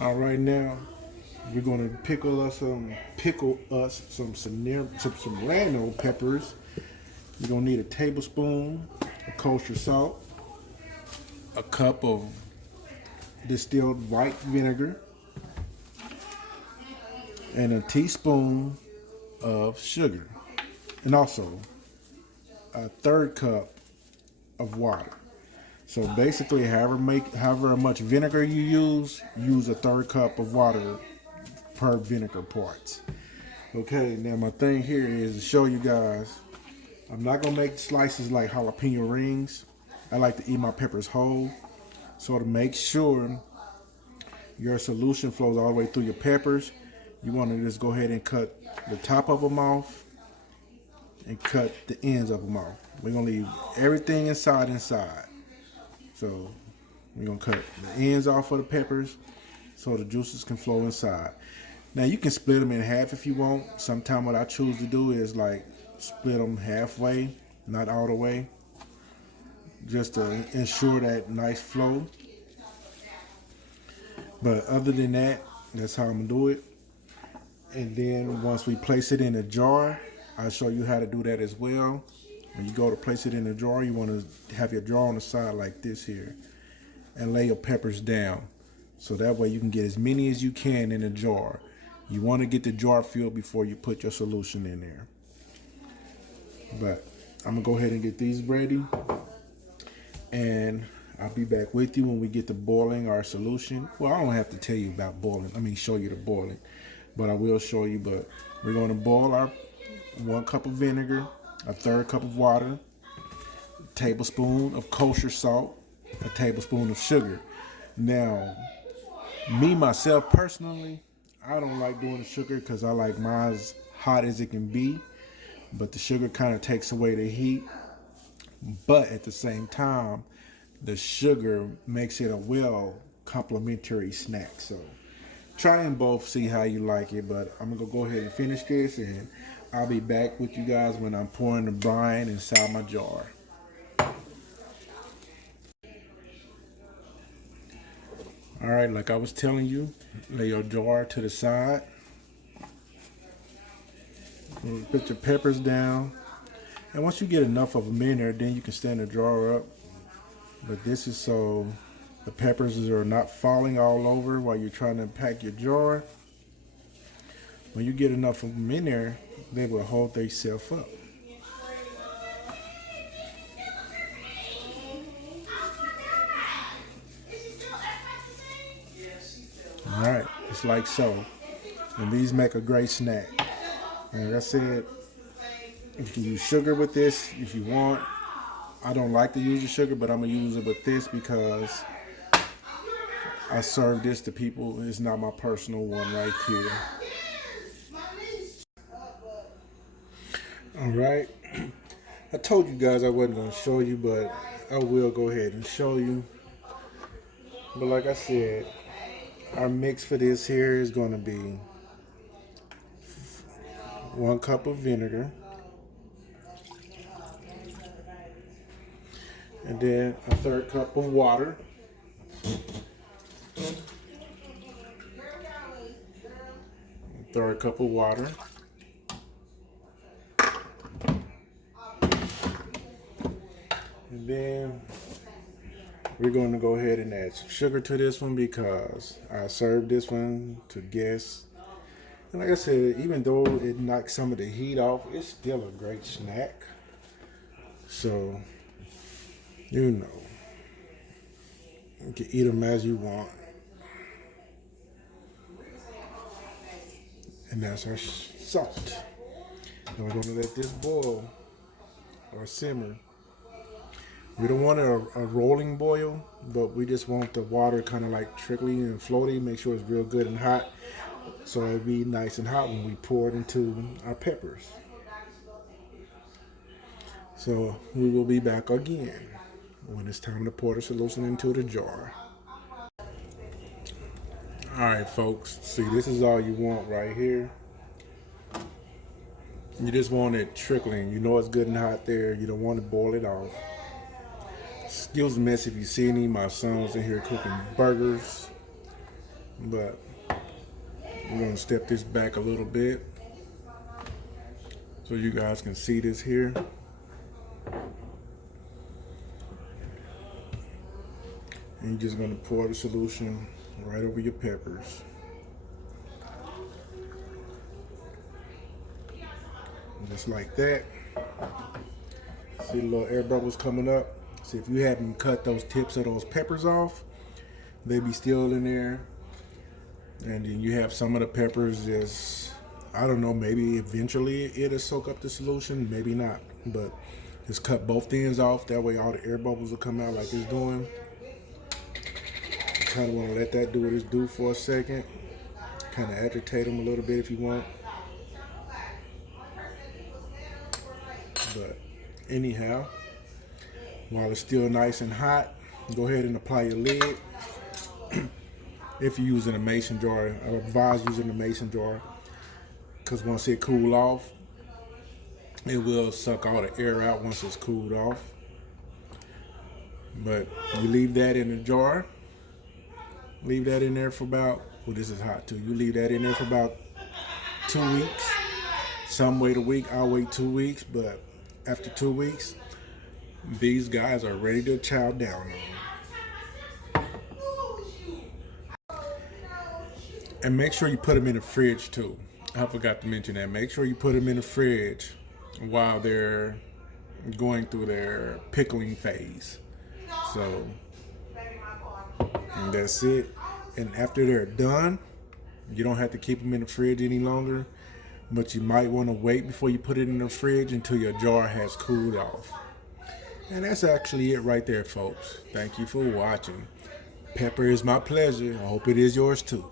All right, now we're gonna pickle us some Serrano peppers. You're gonna need a tablespoon of kosher salt, a cup of distilled white vinegar, and a teaspoon of sugar, and also a third cup of water. So basically, however much vinegar you use a third cup of water per vinegar parts. Okay, now my thing here is to show you guys. I'm not gonna make slices like jalapeno rings. I like to eat my peppers whole. So to make sure your solution flows all the way through your peppers, you want to just go ahead and cut the top of them off and cut the ends of them off. We're gonna leave everything inside. So we're gonna cut the ends off of the peppers so the juices can flow inside. Now you can split them in half if you want. Sometimes what I choose to do is like split them halfway, not all the way, just to ensure that nice flow. But other than that, that's how I'm gonna do it. And then once we place it in a jar, I'll show you how to do that as well. When you go to place it in a jar, you want to have your jar on the side like this here and lay your peppers down. So that way you can get as many as you can in a jar. You want to get the jar filled before you put your solution in there. But I'm going to go ahead and get these ready. And I'll be back with you when we get to boiling our solution. Well, I don't have to tell you about boiling. Show you the boiling. But I will show you. But we're going to boil our 1 cup of vinegar, a third cup of water, a tablespoon of kosher salt, a tablespoon of sugar. Now, myself personally, I don't like doing the sugar because I like mine as hot as it can be. But the sugar kind of takes away the heat. But at the same time, the sugar makes it a well complementary snack. So try them both, see how you like it. But I'm going to go ahead and finish this, and I'll be back with you guys when I'm pouring the brine inside my jar. All right, like I was telling you, lay your jar to the side. Put your peppers down. And once you get enough of them in there, then you can stand the jar up. But this is so the peppers are not falling all over while you're trying to pack your jar. When you get enough of them in there, they will hold themselves up. All right, it's like so. And these make a great snack. And like I said, you can use sugar with this if you want. I don't like to use the sugar, but I'm going to use it with this because I serve this to people. It's not my personal one right here. All right. I told you guys I wasn't going to show you, but I will go ahead and show you. But like I said, our mix for this here is going to be 1 cup of vinegar, and then a third cup of water, and then we're going to go ahead and add some sugar to this one because I served this one to guests. And like I said, even though it knocks some of the heat off, it's still a great snack. So, you know, you can eat them as you want. And that's our salt. Now we're going to let this boil or simmer. We don't want a rolling boil, but we just want the water kind of like trickling and floating. Make sure it's real good and hot, so it'll be nice and hot when we pour it into our peppers. So we will be back again when it's time to pour the solution into the jar. All right, folks. See, this is all you want right here. You just want it trickling. You know it's good and hot there. You don't want to boil it off. Excuse me if you see any of my sons in here cooking burgers. but we're gonna step this back a little bit so you guys can see this here. And you're just gonna pour the solution right over your peppers. Just like that. See the little air bubbles coming up? See, if you haven't cut those tips of those peppers off, they be still in there. And then you have some of the peppers just, I don't know, maybe eventually it'll soak up the solution, maybe not. But just cut both ends off, that way all the air bubbles will come out like it's doing. You kind of want to let that do what it's do for a second. Kind of agitate them a little bit if you want. But anyhow, while it's still nice and hot, go ahead and apply your lid. If you're using a mason jar, I advise using a mason jar, because once it cool off, it will suck all the air out once it's cooled off. But you leave that in the jar. Leave that in there for about, well, this is hot too. You leave that in there for about 2 weeks. Some wait a week, I'll wait 2 weeks, but after 2 weeks, these guys are ready to chow down on. And make sure you put them in the fridge too. I forgot to mention that. Make sure you put them in the fridge while they're going through their pickling phase. So, and that's it. And after they're done, you don't have to keep them in the fridge any longer, but you might want to wait before you put it in the fridge until your jar has cooled off. And that's actually it right there, folks. Thank you for watching. Pepper is my pleasure. I hope it is yours too.